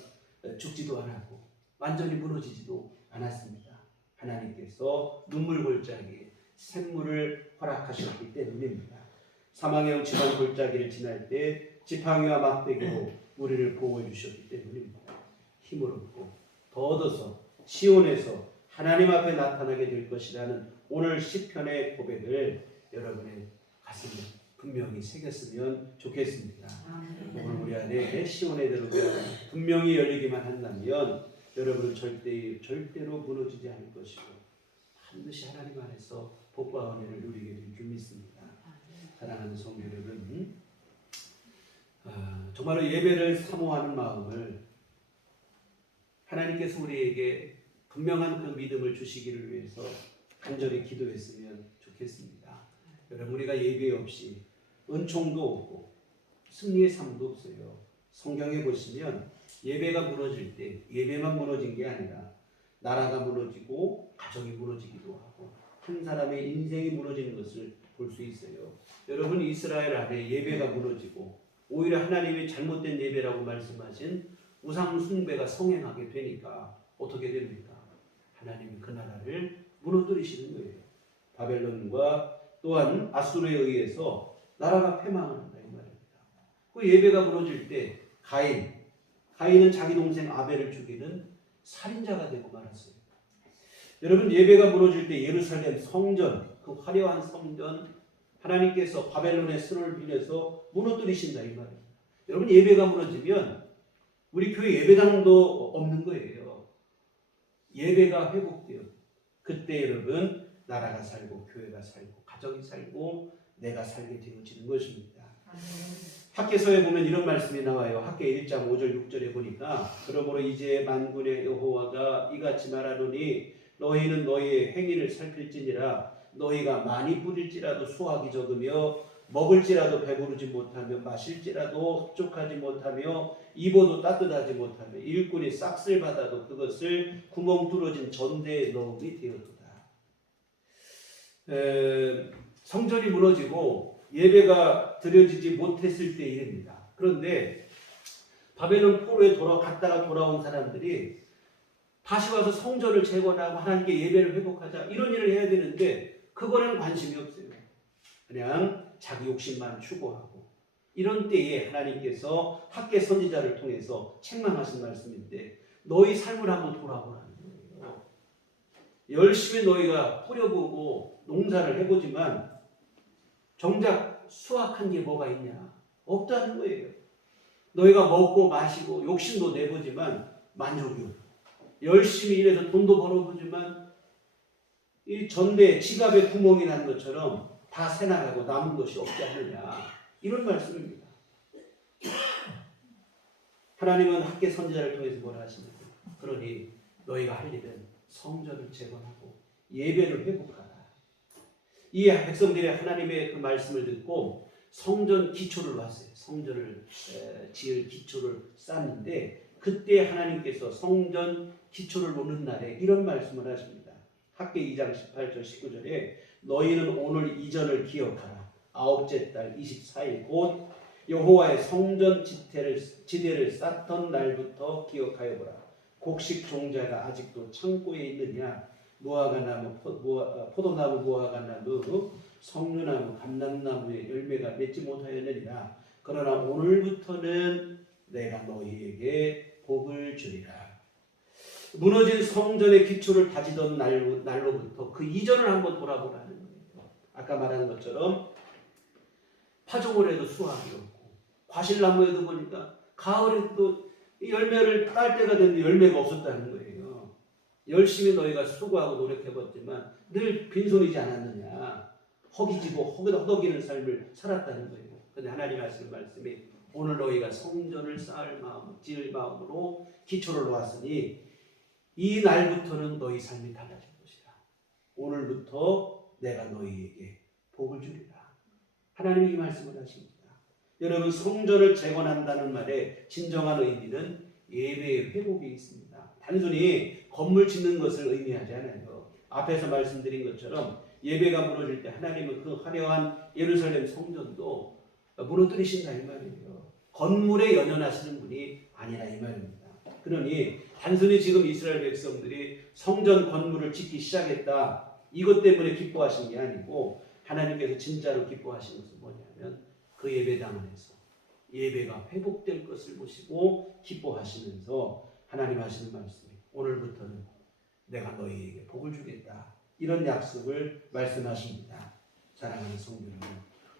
죽지도 않았고 완전히 무너지지도 않았습니다. 하나님께서 눈물 골짜기에 샘물을 허락하셨기 때문입니다. 사망의 음침한 골짜기를 지날 때 지팡이와 막대기로 우리를 보호해 주셨기 때문입니다. 힘을 얻고 더 얻어서 시온에서 하나님 앞에 나타나게 될 것이라는 오늘 시편의 고백을 여러분의 가슴에 분명히 새겼으면 좋겠습니다. 오늘 우리 안에 시온의 대로가 분명히 열리기만 한다면 여러분은 절대로 무너지지 않을 것이고 반드시 하나님 안에서 복과 은혜를 누리게 될 줄 믿습니다. 사랑하는 성도 여러분, 정말로 예배를 사모하는 마음을 하나님께서 우리에게 분명한 그 믿음을 주시기를 위해서 간절히 기도했으면 좋겠습니다. 여러분, 우리가 예배 없이 은총도 없고 승리의 삶도 없어요. 성경에 보시면 예배가 무너질 때 예배만 무너진 게 아니라 나라가 무너지고 가정이 무너지기도 하고 한 사람의 인생이 무너지는 것을 볼 수 있어요. 여러분, 이스라엘 안에 예배가 무너지고 오히려 하나님이 잘못된 예배라고 말씀하신 우상 숭배가 성행하게 되니까 어떻게 됩니까? 하나님이 그 나라를 무너뜨리시는 거예요. 바벨론과 또한 아수르에 의해서 나라가 패망한다 이 말입니다. 그 예배가 무너질 때 가인은 자기 동생 아벨을 죽이는 살인자가 되고 말았어요. 여러분, 예배가 무너질 때 예루살렘 성전, 그 화려한 성전 하나님께서 바벨론의 손을 빌려서 무너뜨리신다 이 말입니다. 여러분, 예배가 무너지면 우리 교회 예배당도 없는 거예요. 예배가 회복돼요. 그때 여러분, 나라가 살고 교회가 살고 가정이 살고 내가 살게 되어지는 것입니다. 학개서에 보면 이런 말씀이 나와요. 학개 1장 5절 6절에 보니까 그러므로 이제 만군의 여호와가 이같이 말하노니 너희는 너희의 행위를 살필지니라. 너희가 많이 뿌릴지라도 수확이 적으며 먹을지라도 배부르지 못하며 마실지라도 흡족하지 못하며 입어도 따뜻하지 못하며 일꾼이 싹쓸 받아도 그것을 구멍 뚫어진 전대에 넣음이 되었도다. 성전이 무너지고 예배가 드려지지 못했을 때 일입니다. 그런데 바벨론 포로에 갔다가 돌아온 사람들이 다시 와서 성전을 재건하고 하나님께 예배를 회복하자 이런 일을 해야 되는데 그거는 관심이 없어요. 그냥 자기 욕심만 추구하고 이런 때에 하나님께서 학개 선지자를 통해서 책망하신 말씀인데 너희 삶을 한번 돌아보라는 거예요. 열심히 너희가 뿌려보고 농사를 해보지만 정작 수확한 게 뭐가 있냐? 없다는 거예요. 너희가 먹고 마시고 욕심도 내보지만 만족이 없고 열심히 일해서 돈도 벌어보지만 이 전대 지갑에 구멍이 난 것처럼 다 새나가고 남은 것이 없지 않느냐 이런 말씀입니다. 하나님은 학개 선지자를 통해서 뭐라 하시냐고 그러니 너희가 할 일은 성전을 재건하고 예배를 회복하라. 이 백성들이 하나님의 그 말씀을 듣고 성전 기초를 놨어요. 성전을 지을 기초를 쌓는데 그때 하나님께서 성전 기초를 놓는 날에 이런 말씀을 하십니다. 학개 2장 18절 19절에 너희는 오늘 이전을 기억하라. 아홉째 달 24일 곧 여호와의 성전 지대를 쌓던 날부터 기억하여 보라. 곡식 종자가 아직도 창고에 있느냐? 무화과나무, 포도나무, 무화과나무, 석류나무, 감람나무의 열매가 맺지 못하였느니라. 그러나 오늘부터는 내가 너희에게 복을 주리라. 무너진 성전의 기초를 다지던 날로부터 그 이전을 한번 돌아보라는 거예요. 아까 말한 것처럼 파종을 해도 수확이 없고 과실나무에도 보니까 가을에도 열매를 딸 때가 됐는데 열매가 없었다는 거예요. 열심히 너희가 수고하고 노력해봤지만 늘 빈손이지 않았느냐. 허기지고 허덕이는 삶을 살았다는 거예요. 그런데 하나님 하시는 말씀이 오늘 너희가 성전을 지을 마음으로 기초를 놓았으니 이 날부터는 너희 삶이 달라질 것이다. 오늘부터 내가 너희에게 복을 주리라. 하나님이 이 말씀을 하십니다. 여러분, 성전을 재건한다는 말의 진정한 의미는 예배의 회복이 있습니다. 단순히 건물 짓는 것을 의미하지 않아요. 앞에서 말씀드린 것처럼 예배가 무너질 때 하나님은 그 화려한 예루살렘 성전도 무너뜨리신다 이 말이에요. 건물에 연연하시는 분이 아니라 이 말입니다. 그러니 단순히 지금 이스라엘 백성들이 성전 건물을 짓기 시작했다 이것 때문에 기뻐하신 게 아니고 하나님께서 진짜로 기뻐하시는 것은 뭐냐면 그 예배당 안에서 예배가 회복될 것을 보시고 기뻐하시면서 하나님 하시는 말씀이 오늘부터는 내가 너희에게 복을 주겠다 이런 약속을 말씀하십니다. 사랑하는 성도 여러분,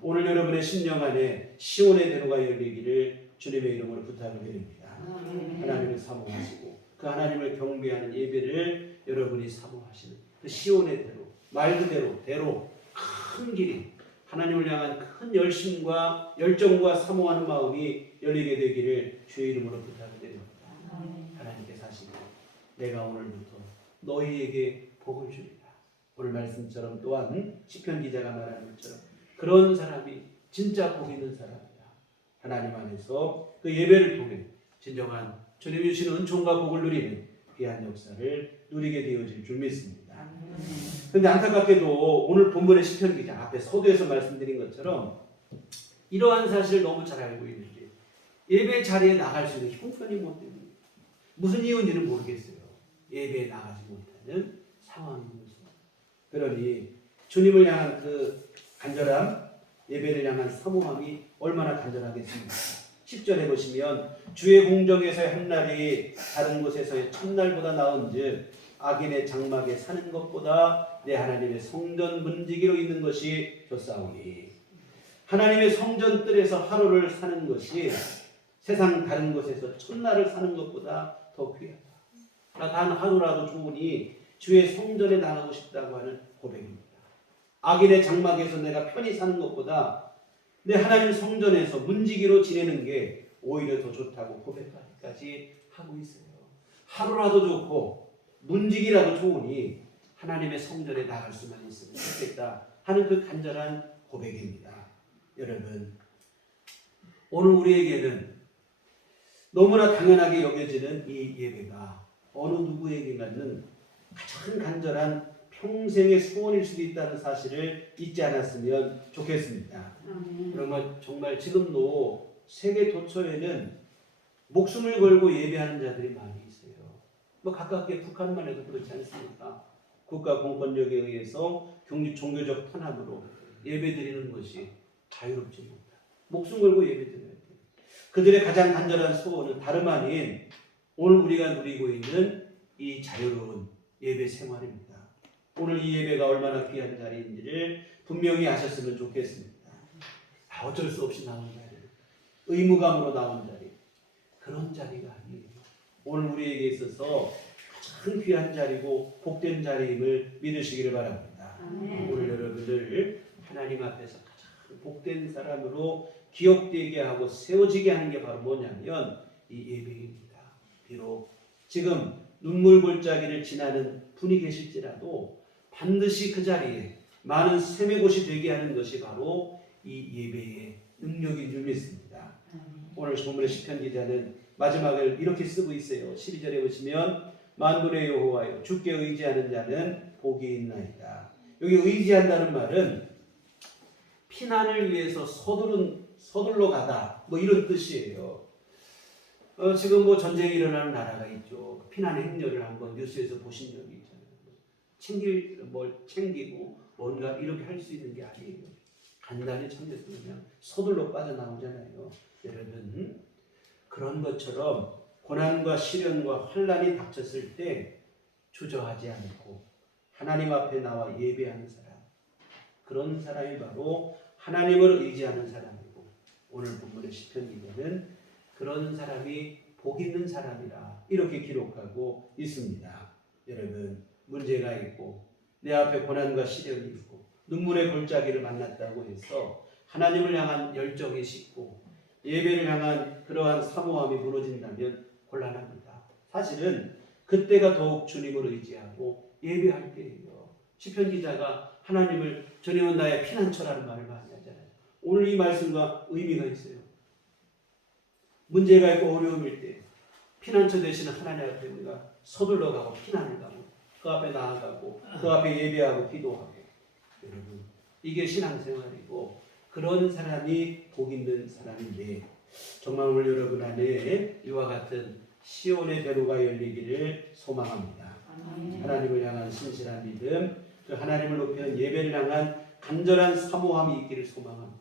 오늘 여러분의 심령 안에 시온의 대로가 열리기를 주님의 이름으로 부탁을 드립니다. 하나님을 사모하시고 그 하나님을 경배하는 예배를 여러분이 사모하시는 그 시온의 대로 말 그대로 큰 길이 하나님을 향한 큰 열심과 열정과 사모하는 마음이 열리게 되기를 주의 이름으로 부탁드립니다. 하나님께서 하시고 내가 오늘부터 너희에게 복을 주리라. 오늘 말씀처럼 또한 시편 기자가 말하는 것처럼 그런 사람이 진짜 복 있는 사람이다. 하나님 안에서 그 예배를 통해 진정한 주님이 주시는 은총과 복을 누리는 귀한 역사를 누리게 되어질 줄 믿습니다. 그런데 안타깝게도 오늘 본문의 시편 기자 앞에 서두에서 말씀드린 것처럼 이러한 사실을 너무 잘 알고 있는데 예배 자리에 나갈 수 있는 형편이 못 됩니다. 무슨 이유인지는 모르겠어요. 예배에 나가지 못하는 상황입니다. 그러니 주님을 향한 그 간절함, 예배를 향한 사모함이 얼마나 간절하겠습니까? 10절에 보시면 주의 공정에서의 한 날이 다른 곳에서의 첫날보다 나은즉 악인의 장막에 사는 것보다 내 하나님의 성전 문지기로 있는 것이 좋사오니 하나님의 성전 뜰에서 하루를 사는 것이 세상 다른 곳에서 첫날을 사는 것보다 더 귀하다. 단 하루라도 좋으니 주의 성전에 나가고 싶다고 하는 고백입니다. 악인의 장막에서 내가 편히 사는 것보다 내 하나님 성전에서 문지기로 지내는 게 오히려 더 좋다고 고백까지 하고 있어요. 하루라도 좋고 문지기라도 좋으니 하나님의 성전에 나갈 수만 있으면 좋겠다 하는 그 간절한 고백입니다. 여러분, 오늘 우리에게는 너무나 당연하게 여겨지는 이 예배가 어느 누구에게는 가장 간절한 평생의 소원일 수도 있다는 사실을 잊지 않았으면 좋겠습니다. 그러면 정말 지금도 세계 도처에는 목숨을 걸고 예배하는 자들이 많이 있어요. 뭐 가깝게 북한만 해도 그렇지 않습니까? 국가 공권력에 의해서 종교적 탄압으로 예배드리는 것이 자유롭지 못하다. 목숨 걸고 예배드려야 돼요. 그들의 가장 간절한 소원은 다름 아닌 오늘 우리가 누리고 있는 이 자유로운 예배 생활입니다. 오늘 이 예배가 얼마나 귀한 자리인지를 분명히 아셨으면 좋겠습니다. 어쩔 수 없이 나온 자리, 의무감으로 나온 자리, 그런 자리가 아니에요. 오늘 우리에게 있어서 가장 귀한 자리고 복된 자리임을 믿으시기를 바랍니다. 오늘 여러분들 하나님 앞에서 가장 복된 사람으로 기억되게 하고 세워지게 하는 게 바로 뭐냐면 이 예배입니다. 비록 지금 눈물 골짜기를 지나는 분이 계실지라도 반드시 그 자리에 많은 샘의 곳이 되게 하는 것이 바로 이 예배의 능력인 줄 믿습니다. 오늘 본문의 시편 기자는 마지막을 이렇게 쓰고 있어요. 12절에 보시면 만군의 여호와여 주께 의지하는 자는 복이 있나이다. 여기 의지한다는 말은 피난을 위해서 서둘러 가다 뭐 이런 뜻이에요. 지금 뭐 전쟁이 일어나는 나라가 있죠. 피난 행렬을 한번 뉴스에서 보신 적이 있잖아요. 챙기고 뭔가 이렇게 할 수 있는 게 아니에요. 간단히 챙겨서 그냥 서둘러 빠져나오잖아요. 여러분, 그런 것처럼 고난과 시련과 환난이 닥쳤을 때 주저하지 않고 하나님 앞에 나와 예배하는 사람, 그런 사람이 바로 하나님을 의지하는 사람이고 오늘 본문의 시편 기자는 그런 사람이 복 있는 사람이라 이렇게 기록하고 있습니다. 여러분, 문제가 있고 내 앞에 고난과 시련이 있고 눈물의 골짜기를 만났다고 해서 하나님을 향한 열정이 식고 예배를 향한 그러한 사모함이 무너진다면 곤란합니다. 사실은 그때가 더욱 주님을 의지하고 예배할 때예요. 시편 기자가 하나님을 주님은 나의 피난처라는 말을 많이 하잖아요. 오늘 이 말씀과 의미가 있어요. 문제가 있고 어려움일 때 피난처 되시는 하나님 앞에 우리가 서둘러 가고 피난을 가고 그 앞에 나아가고 그 앞에 예배하고 기도하고 여러분 이게 신앙생활이고 그런 사람이 복 있는 사람인데 정말 오늘 여러분 안에 이와 같은 시온의 대로가 열리기를 소망합니다. 하나님을 향한 신실한 믿음, 그 하나님을 높이는 예배를 향한 간절한 사모함이 있기를 소망합니다.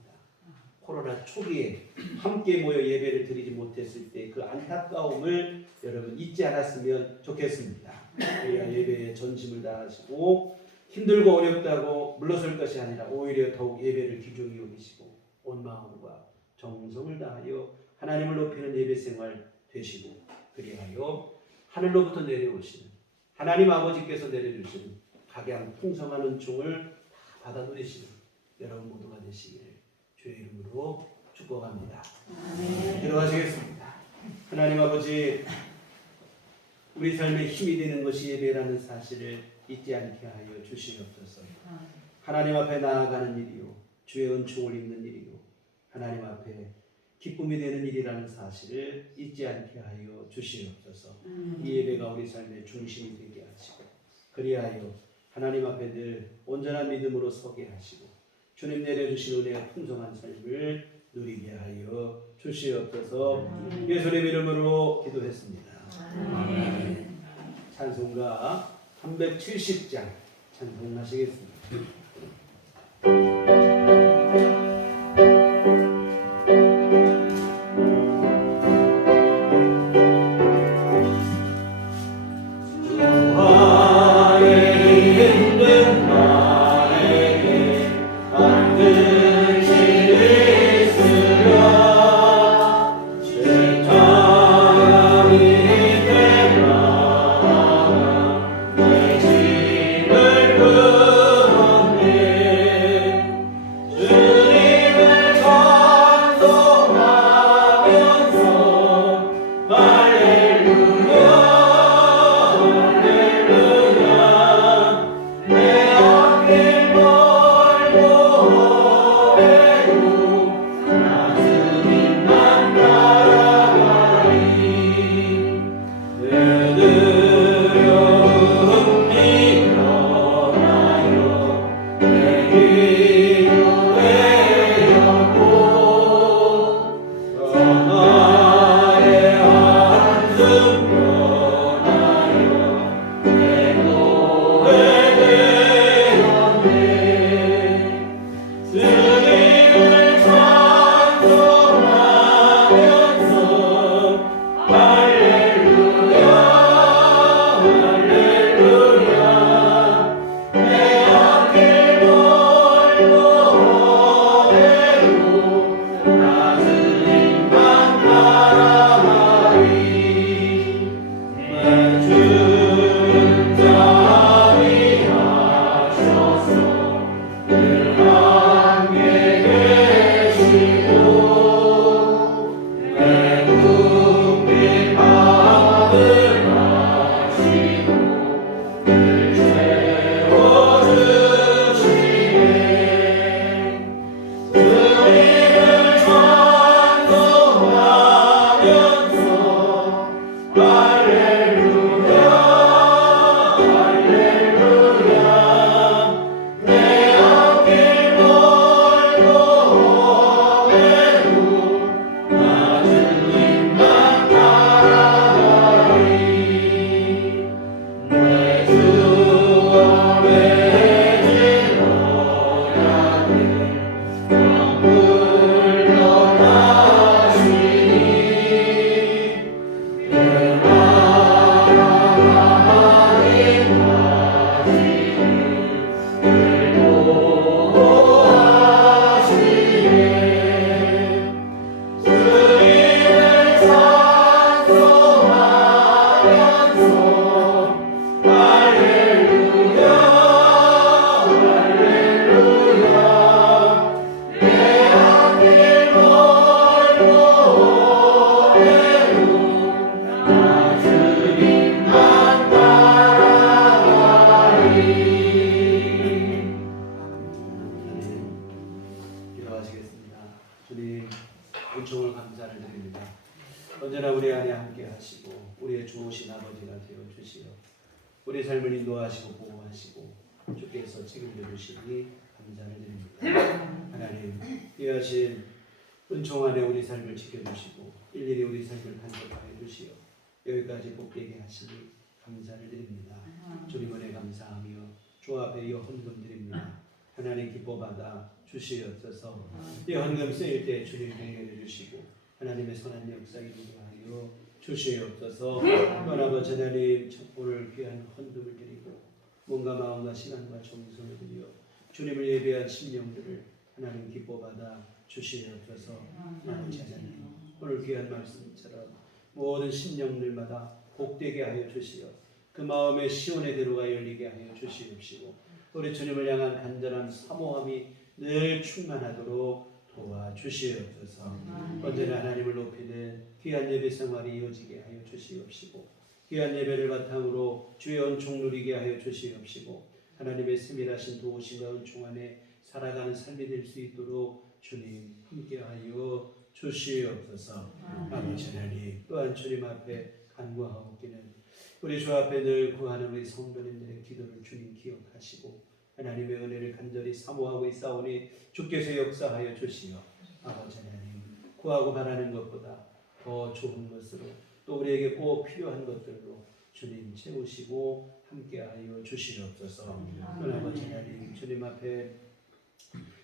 코로나 초기에 함께 모여 예배를 드리지 못했을 때 그 안타까움을 여러분 잊지 않았으면 좋겠습니다. 우리가 예배에 전심을 다하시고 힘들고 어렵다고 물러설 것이 아니라 오히려 더욱 예배를 귀중히 여기시고 온 마음과 정성을 다하여 하나님을 높이는 예배 생활 되시고 그리하여 하늘로부터 내려오시는 하나님 아버지께서 내려주시는 각양 풍성한 은총을 다 받아 누리시는 여러분 모두가 되시기를 주의 이름으로 축복합니다. 들어가시겠습니다. 하나님 아버지, 우리 삶에 힘이 되는 것이 예배라는 사실을 잊지 않게 하여 주시옵소서. 하나님 앞에 나아가는 일이요, 주의 은총을 입는 일이요, 하나님 앞에 기쁨이 되는 일이라는 사실을 잊지 않게 하여 주시옵소서. 이 예배가 우리 삶의 중심이 되게 하시고, 그리하여 하나님 앞에 늘 온전한 믿음으로 서게 하시고, 주님 내려주신 은혜의 풍성한 삶을 누리게 하여 주시옵소서. 예수님 이름으로 기도했습니다. 찬송가 370장 찬송하시겠습니다. 은총을 감사를 드립니다. 언제나 우리 안에 함께 하시고 우리의 좋으신 아버지가 되어 주시어 우리 삶을 인도하시고 보호하시고 주께서 책임져 주시니 감사를 드립니다. 하나님, 귀하신 은총 안에 우리 삶을 지켜주시고 일일이 우리 삶을 간섭하여 주시어 여기까지 복되게 하시니 감사를 드립니다. 주님 은혜 감사하며 주 앞에 이 헌금 드립니다. 하나님 기뻐받아 주시옵소서. 이 헌금 쓰일 때 주님 행해 주시고 하나님의 선한 역사 이루게 하여 주시옵소서. 아버지 하나님, 오늘 귀한 헌금을 드리고 몸과 마음과 시간과 정성을 드려 주님을 예배한 심령들을 하나님 기뻐받아 주시옵소서. 아버지 하나님, 오늘 귀한 말씀처럼 모든 심령들마다 복되게 하여 주시어 그 마음의 시온의 대로가 열리게 하여 주시옵시고 우리 주님을 향한 간절한 사모함이 늘 충만하도록 도와주시옵소서. 언제나 하나님을 높이는 귀한 예배 생활이 이어지게 하여 주시옵시고 귀한 예배를 바탕으로 주의 은총 누리게 하여 주시옵시고 하나님의 세밀하신 도우심과 은총 안에 살아가는 삶이 될 수 있도록 주님 함께하여 주시옵소서. 아버지 하나님 또한 주님 앞에 간구하옵기는 우리 주 앞에 늘 구하는 우리 성도님들의 기도를 주님 기억하시고 하나님의 은혜를 간절히 사모하고 있사오니 주께서 역사하여 주시어 아버지 하나님 구하고 바라는 것보다 더 좋은 것으로 또 우리에게 꼭 필요한 것들로 주님 채우시고 함께하여 주시옵소서. 아버지 하나님 주님 앞에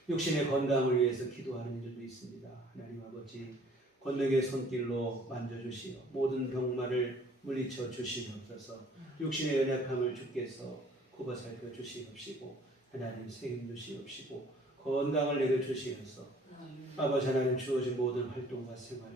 육신의 건강을 위해서 기도하는 이들도 있습니다. 하나님 아버지 권능의 손길로 만져주시어 모든 병마를 물리쳐 주시옵소서. 육신의 연약함을 주께서 굽어 살펴 주시옵시고 하나님 책임 주시옵시고 건강을 내려 주시옵소서. 아버지 하나님 주어진 모든 활동과 생활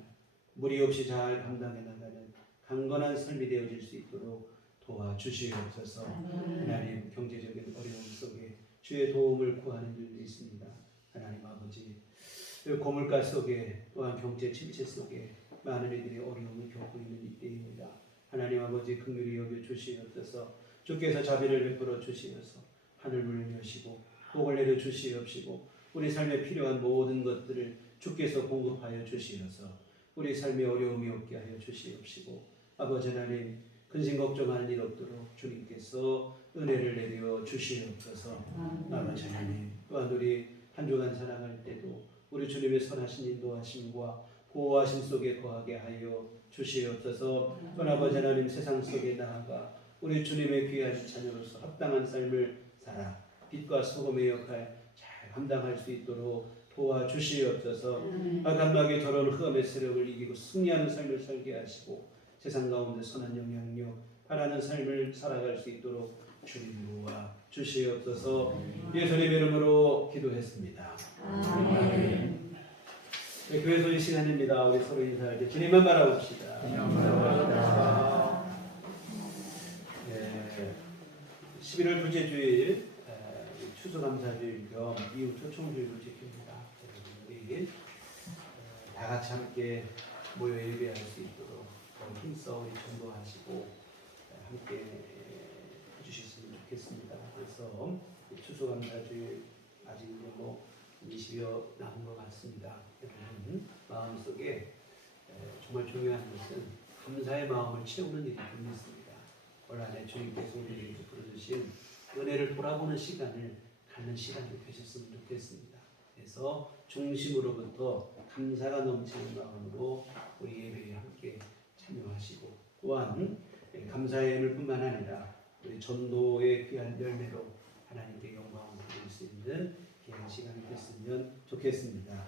무리 없이 잘 감당해 나가는 강건한 삶이 되어질 수 있도록 도와주시옵소서. 하나님 경제적인 어려움 속에 주의 도움을 구하는 일도 있습니다. 하나님 아버지 고물가 속에 또한 경제 침체 속에 많은 이들이 어려움을 겪고 있는 이때입니다. 하나님 아버지 긍휼히 여겨 주시옵소서. 주께서 자비를 베풀어 주시어서 하늘 문을 여시고 복을 내려 주시옵시고 우리 삶에 필요한 모든 것들을 주께서 공급하여 주시어서 우리 삶에 어려움이 없게 하여 주시옵시고 아버지 하나님 근심 걱정하는 일 없도록 주님께서 은혜를 내려 주시옵소서. 아버지 하나님 또한 우리 한 주간 살아갈 때도 우리 주님의 선하신 인도하심과 보호하심 속에 거하게 하여 주시옵소서. 또한 아버지 하나님 세상 속에 나아가 우리 주님의 귀한 자녀로서 합당한 삶을 살아 빛과 소금의 역할 잘 감당할 수 있도록 도와주시옵소서. 악함나게 더러운 흑암의 세력을 이기고 승리하는 삶을 살게 하시고 세상 가운데 선한 영향력 바라는 삶을 살아갈 수 있도록 주님 도와 주시옵소서. 예수님 이름으로 기도했습니다. 아멘. 네, 교회 소식 시간입니다. 우리 서로 인사할 때 주님만 바라봅시다. 네, 11월 둘째 주일 추수감사주일 겸 이웃 초청주일을 지킵니다. 우리 다 같이 함께 모여 예배할 수 있도록 힘써 우리 전도하시고 함께 해주셨으면 좋겠습니다. 그래서 추수감사주일 아직 이제 20여 남은 것 같습니다. 여러분 마음속에 정말 중요한 것은 감사의 마음을 채우는 일이 좀 있습니다. 올 한해 주님께서 우리에게 베풀어 주신 은혜를 돌아보는 시간을 갖는 시간이 되셨으면 좋겠습니다. 그래서 중심으로부터 감사가 넘치는 마음으로 우리 예배에 함께 참여하시고 또한 감사의 예물 뿐만 아니라 우리 전도의 귀한 열매로 하나님께 영광을 드릴 수 있는 귀한 시간이 됐으면 좋겠습니다.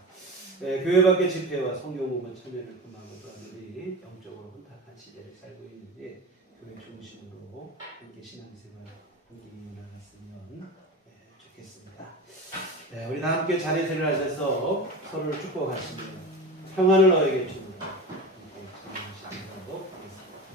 교회 밖의 집회와 성경 공부 참여를 금하고 또한 우리 영적으로 혼탁한 시대를 살고 있는데 교회 중심으로 함께 신앙생활 함께 이어나갔으면 좋겠습니다. 우리 다 함께 자리에 일어나셔서 서로를 축복하시며 평안을 너에게 주는 함께 참여하시도록 하겠습니다.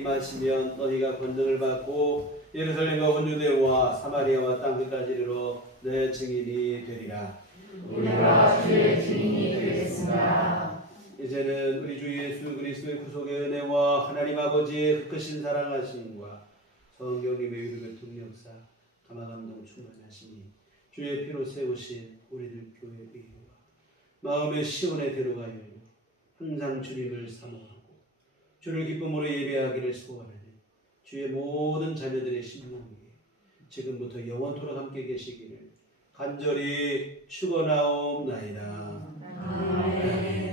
임하시면 너희가 권능을 받고 예루살렘과 온 유대와 사마리아와 땅 끝까지 이르러 내 증인이 되리라. 우리가 주의 증인이 되겠습니다. 이제는 우리 주 예수 그리스도의 구속의 은혜와 하나님 아버지의 크신 사랑하심과 성령님의 유를 통역사 감화감동 충만하시니 주의 피로 세우신 우리들 교회 의와 마음의 시온에 데려가요. 항상 주님을 사모하고 주를 기쁨으로 예배하기를 소원하는 주의 모든 자녀들의 심령이 지금부터 영원토록 함께 계시기를 간절히 축원하옵나이다. 아멘.